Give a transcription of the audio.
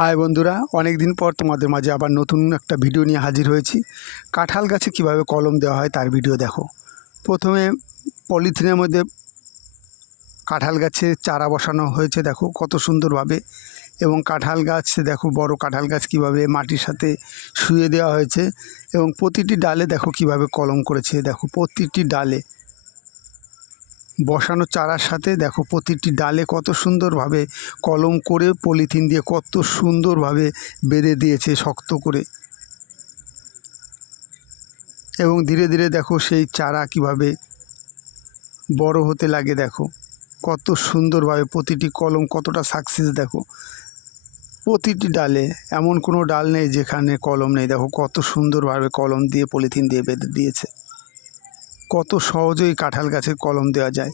High বন্ধুরা, অনেক দিন পর তোমাদের মাঝে আবার নতুন একটা ভিডিও নিয়ে হাজির হয়েছি। কাঁঠাল গাছে কিভাবে কলম দেওয়া হয় তার ভিডিও দেখো। প্রথমে পলিথিনের মধ্যে কাঁঠাল গাছে চারা বসানো হয়েছে, দেখো কত সুন্দরভাবে। এবং কাঁঠাল গাছ দেখো, বড় কাঁঠাল গাছ কিভাবে মাটির সাথে শুয়ে দেওয়া হয়েছে। এবং প্রতিটি ডালে দেখো কিভাবে কলম করেছে, দেখো প্রতিটি ডালে বসানো চারার সাথে দেখো প্রতিটি ডালে কত সুন্দরভাবে কলম করে পলিথিন দিয়ে কত সুন্দরভাবে বেঁধে দিয়েছে শক্ত করে। এবং ধীরে ধীরে দেখো সেই চারা কিভাবে বড় হতে লাগে, দেখো কত সুন্দরভাবে প্রতিটি কলম কতটা সাকসেস। দেখো প্রতিটি ডালে এমন কোনো ডাল নেই যেখানে কলম নেই। দেখো কত সুন্দরভাবে কলম দিয়ে পলিথিন দিয়ে বেঁধে দিয়েছে। কত সহজেই কাঁঠাল গাছের কলম দেওয়া যায়।